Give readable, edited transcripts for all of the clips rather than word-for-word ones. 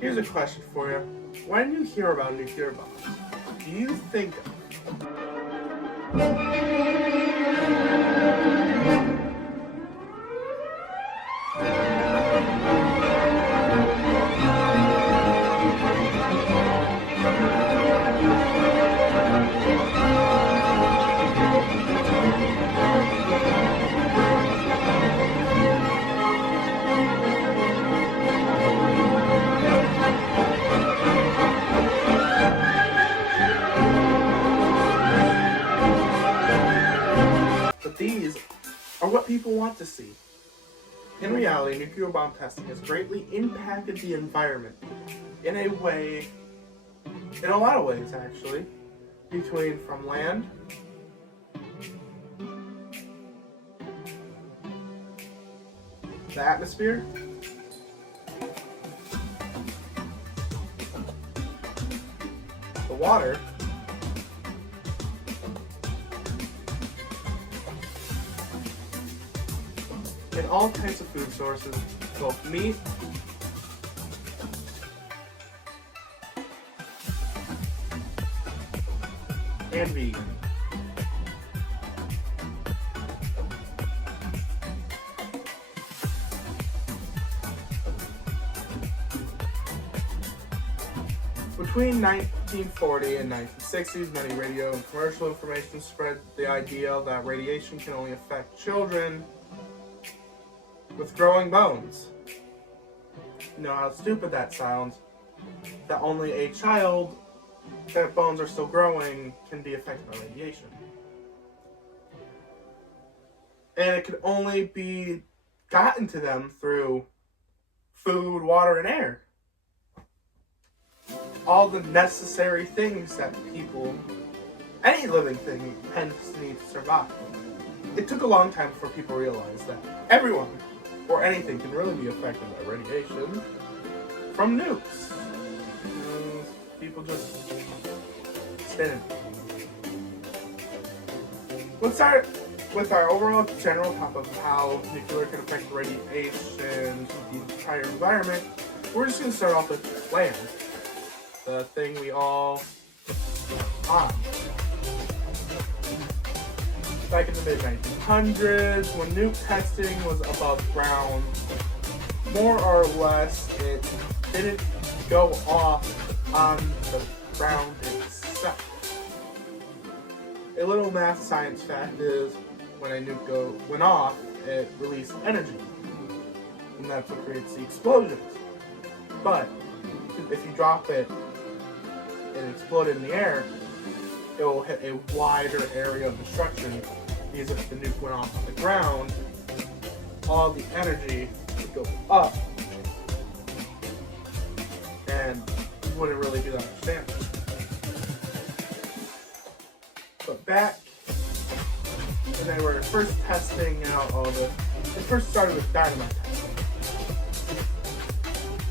Here's a question for you. When you hear about nuclear bombs, do you think that these are what people want to see? In reality, nuclear bomb testing has greatly impacted the environment in a lot of ways actually, from land, the atmosphere, the water, and all types of food sources, both meat and vegan. Between 1940 and 1960s, many radio and commercial information spread the idea that radiation can only affect children with growing bones. You know how stupid that sounds, that only a child that bones are still growing can be affected by radiation. And it could only be gotten to them through food, water, and air. All the necessary things that any living thing tends to need to survive. It took a long time before people realized that everyone or anything can really be affected by radiation from nukes. And people just spin. Let's start with our overall general topic of how nuclear can affect radiation to the entire environment. We're just going to start off with land. The thing we all on. Back in the mid-1900s, when nuke testing was above ground, more or less it didn't go off on the ground itself. A little math science fact is, when a nuke went off, it released energy, and that's what creates the explosions. But if you drop it and explode in the air, it will hit a wider area of destruction, because if the nuke went off on the ground, all the energy would go up and wouldn't really do that much damage. But back when they were first testing out it first started with dynamite testing.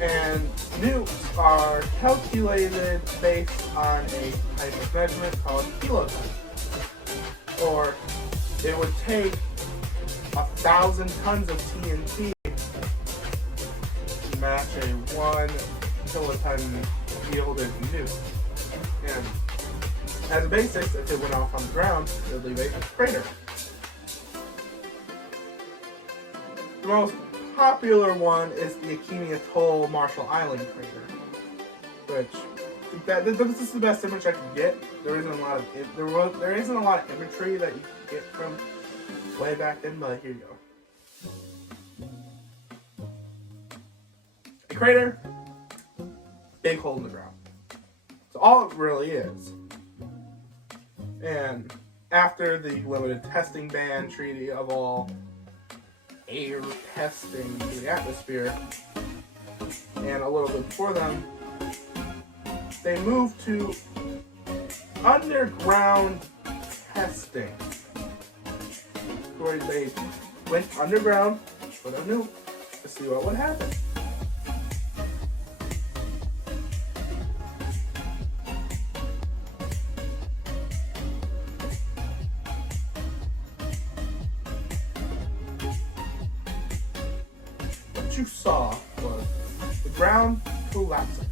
And nukes are calculated based on a type of measurement called kiloton. Or it would take 1,000 tons of TNT to match a 1 kiloton yielded nuke. And as basics, if it went off on the ground, it would leave a crater. The most popular one is the Bikini Atoll Marshall Island crater, which this is the best image I could get. There isn't a lot of imagery that you can get from way back then, but here you go. A crater, big hole in the ground. So all it really is. And after the limited testing ban treaty of all air testing to the atmosphere, and a little bit before them, they moved to underground testing, where they went underground with a nuke to see what would happen. What you saw was the ground collapsing.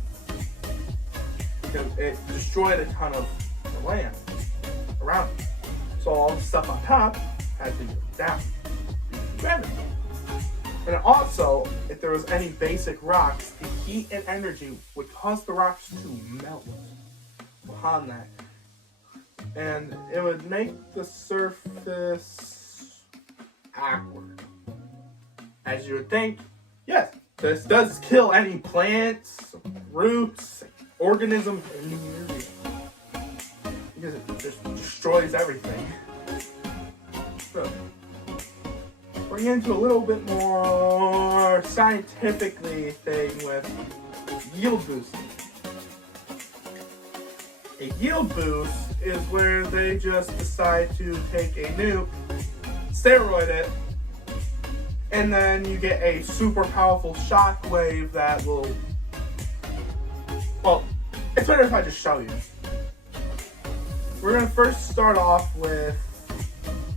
Because it destroyed a ton of the land around it. So all the stuff on top had to go down. Gravity. And also, if there was any basic rocks, the heat and energy would cause the rocks to melt upon that. And it would make the surface awkward. As you would think, yes, this does kill any plants, roots, organisms in the area. Because it just destroys everything. So, we're getting into a little bit more scientifically thing with yield boosting. A yield boost is where they just decide to take a nuke, steroid it, and then you get a super powerful shockwave that will... Well, it's better if I just show you. We're going to first start off with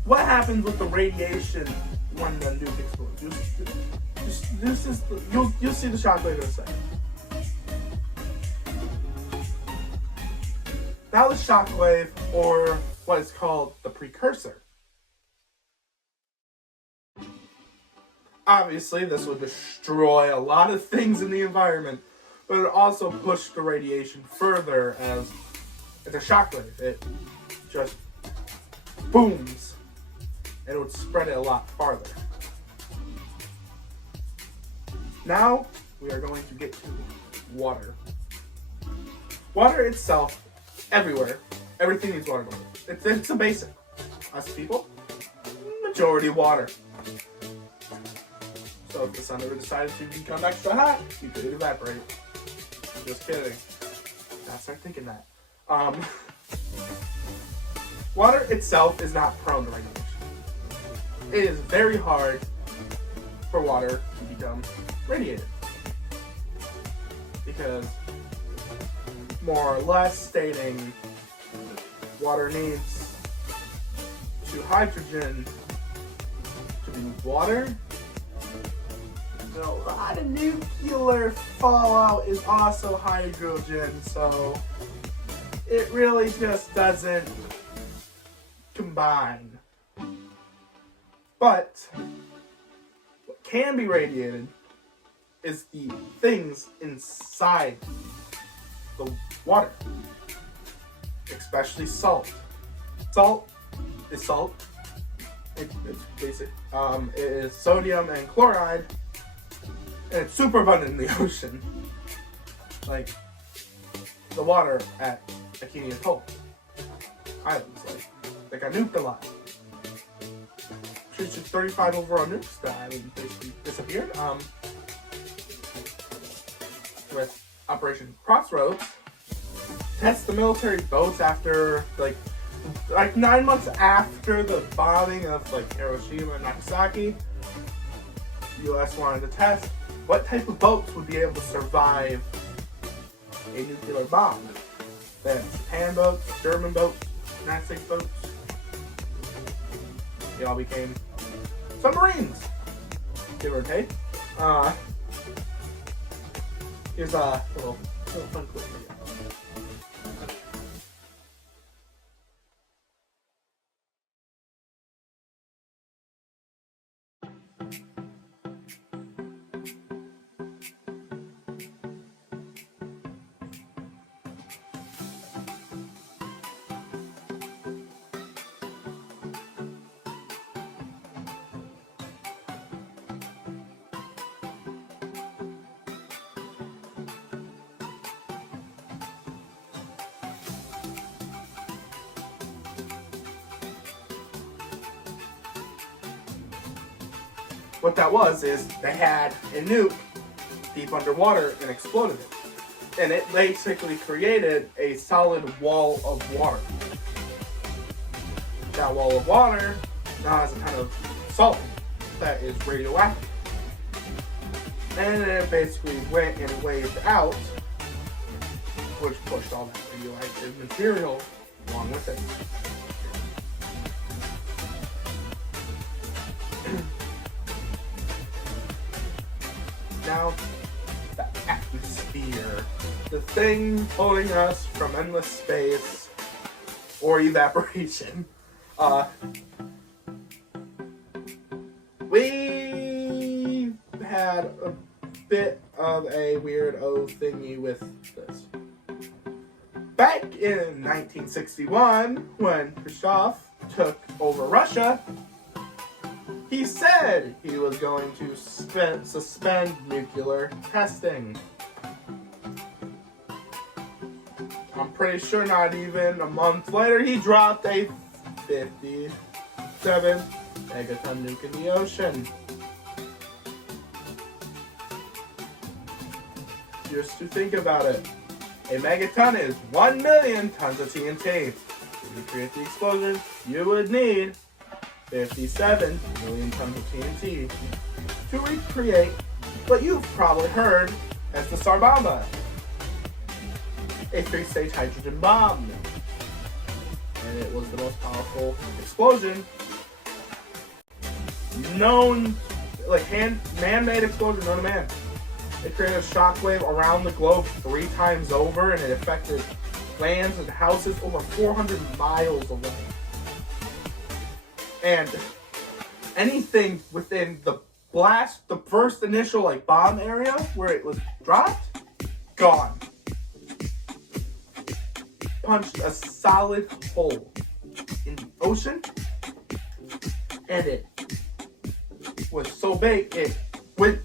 what happens with the radiation when the nuke explodes. You'll see the shockwave in a second. Now the shockwave, or what is called the precursor. Obviously, this would destroy a lot of things in the environment, but it also pushed the radiation further as it's a shockwave. It just booms, and it would spread it a lot farther. Now, we are going to get to water. Water itself, everywhere, everything needs water. It's a basic. Us people, majority water. So if the sun ever decided to become extra hot, you could evaporate. Just kidding. Now start thinking that. Water itself is not prone to radiation. It is very hard for water to become radiated. Because more or less stating water needs 2 hydrogen to be water. A lot of nuclear fallout is also hydrogen, so it really just doesn't combine. But what can be radiated is the things inside the water, especially salt. Salt is salt. It's basic. It is sodium and chloride. And it's super abundant in the ocean. Like the water at Bikini Atoll Islands. Like got nuked a lot. Shoots 35 overall nukes. The island basically disappeared. With Operation Crossroads, test the military boats after like 9 months after the bombing of like Hiroshima and Nagasaki. The U.S. wanted to test what type of boats would be able to survive a nuclear bomb. They had Japan boats, German boats, United States boats. They all became submarines, give or take. Here's a little fun clip for you. What that was is they had a nuke deep underwater and exploded it. And it basically created a solid wall of water. That wall of water now has a ton of salt that is radioactive. And it basically went and waved out, which pushed all that radioactive material along with it. Now, the atmosphere. atmosphere. The thing holding us from endless space or evaporation. We had a bit of a weirdo thingy with this. Back in 1961, when Khrushchev took over Russia, he said he was going to suspend nuclear testing. I'm pretty sure not even a month later, he dropped a 57 megaton nuke in the ocean. Just to think about it, a megaton is 1 million tons of TNT. To recreate the explosion, you would need 57 million tons of TNT to recreate what you've probably heard as the Tsar Bomba, a 3-stage hydrogen bomb. And it was the most powerful explosion known, like man-made explosion known to man. It created a shockwave around the globe 3 times over, and it affected lands and houses over 400 miles away. And anything within the blast, the first initial bomb area where it was dropped, gone. Punched a solid hole in the ocean, and it was so big it went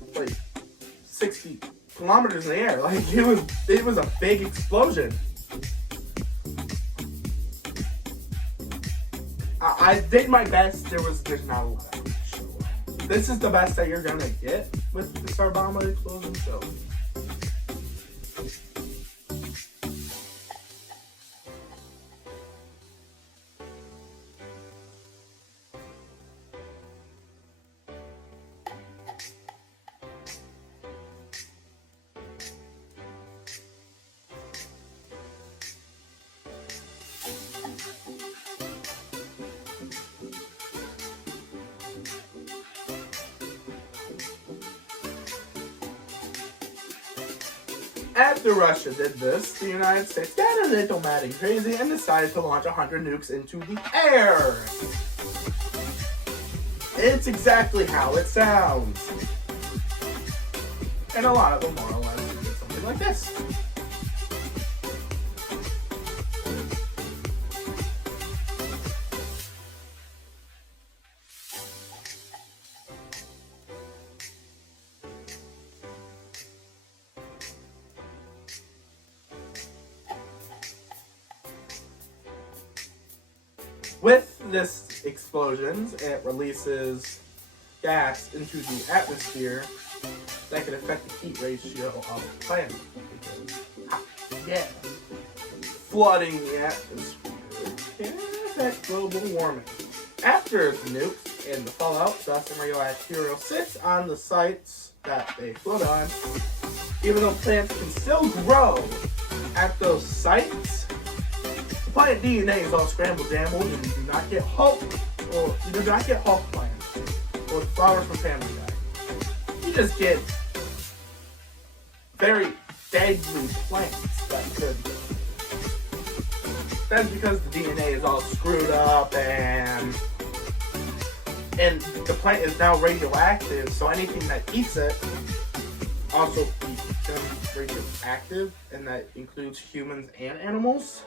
60 kilometers in the air. It was a big explosion. I did my best. There's not a lot to show. This is the best that you're gonna get with the Tsar Bomba explosion. So. After Russia did this, the United States got a little mad and crazy and decided to launch 100 nukes into the air. It's exactly how it sounds. And a lot of them more or less did something like this. With this explosions, it releases gas into the atmosphere that can affect the heat ratio of the planet. Because flooding the atmosphere can affect global warming. After the nukes and the fallout, dust and radioactive material sits on the sites that they float on. Even though plants can still grow at those sites, plant DNA is all scrambled, jambled, and you do not get Hulk plants or flowers from Family Guy. You just get very deadly plants that could. That's because the DNA is all screwed up and the plant is now radioactive, so anything that eats it also becomes radioactive, and that includes humans and animals.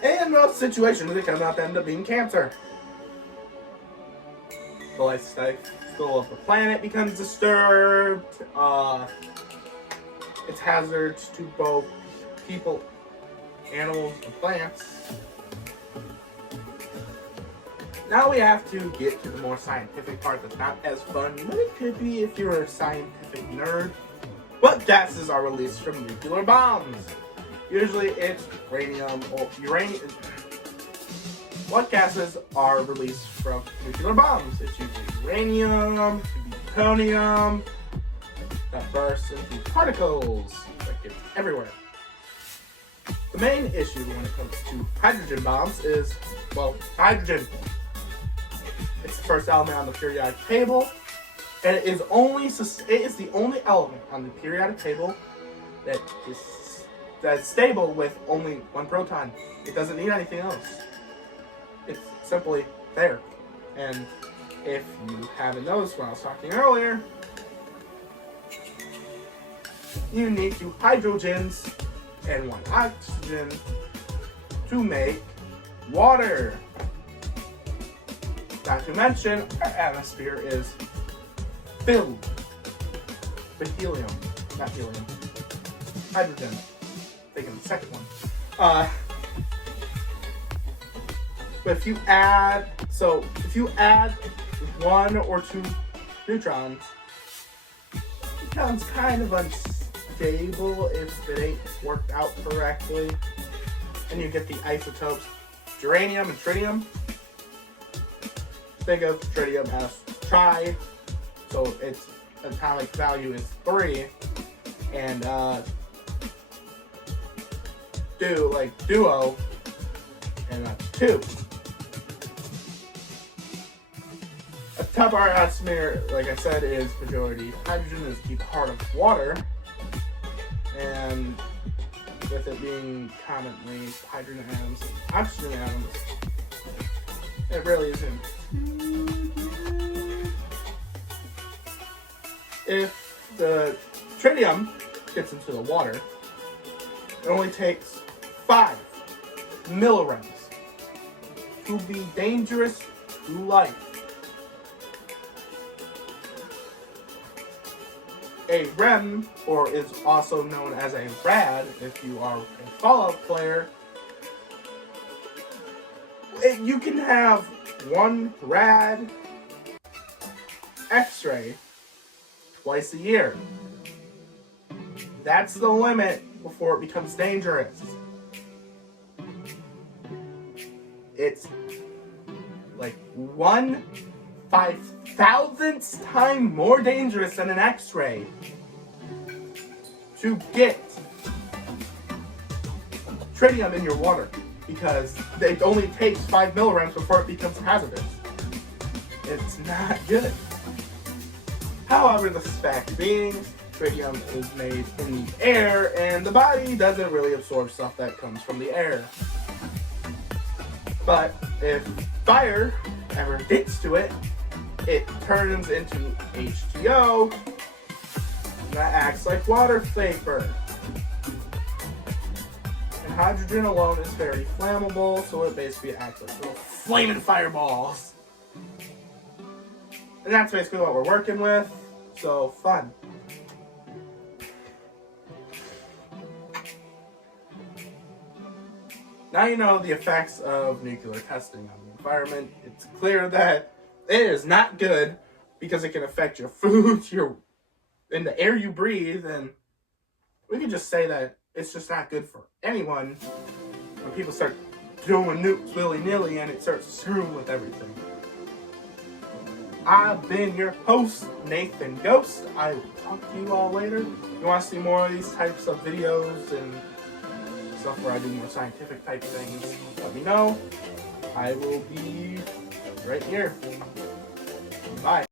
And in most situations, it can end up being cancer. The life cycle of the planet becomes disturbed. It's hazards to both people, animals, and plants. Now we have to get to the more scientific part that's not as fun, but it could be if you're a scientific nerd. What gases are released from nuclear bombs? Usually it's uranium or uranium. What gases are released from nuclear bombs? It's usually uranium, plutonium, that bursts into particles that get everywhere. The main issue when it comes to hydrogen bombs is, hydrogen. It's the first element on the periodic table, And it is the only element on the periodic table that's stable with only one proton. It doesn't need anything else. It's simply there. And if you haven't noticed when I was talking earlier, you need 2 hydrogens and 1 oxygen to make water. Not to mention, our atmosphere is filled with helium. Not helium. Hydrogen. Taking the second one. But if you add 1 or 2 neutrons, it becomes kind of unstable if it ain't worked out correctly. And you get the isotopes germanium and tritium. Think of tritium as tri, so its atomic value is 3, and duo, and that's 2. A top of our atmosphere, like I said, is majority hydrogen, is a key part of water, and with it being commonly hydrogen atoms and oxygen atoms, it really isn't. If the tritium gets into the water, it only takes 5 millirems to be dangerous to life. A rem, or is also known as a rad if you are a Fallout player, you can have 1 rad X-ray twice a year. That's the limit before it becomes dangerous. It's like 1/5000th time more dangerous than an X-ray to get tritium in your water, because it only takes 5 millirems before it becomes hazardous. It's not good. However, the fact being, tritium is made in the air, and the body doesn't really absorb stuff that comes from the air. But if fire ever gets to it, it turns into H2O, and that acts like water vapor. And hydrogen alone is very flammable, so it basically acts like little flaming fireballs. And that's basically what we're working with, so fun. Now you know the effects of nuclear testing on the environment. It's clear that it is not good because it can affect your food, in the air you breathe, and we can just say that it's just not good for anyone when people start doing nukes willy-nilly and it starts screwing with everything. I've been your host, Nathan Ghost. I will talk to you all later. If you want to see more of these types of videos and stuff where I do more scientific type things, let me know. I will be right here. Bye.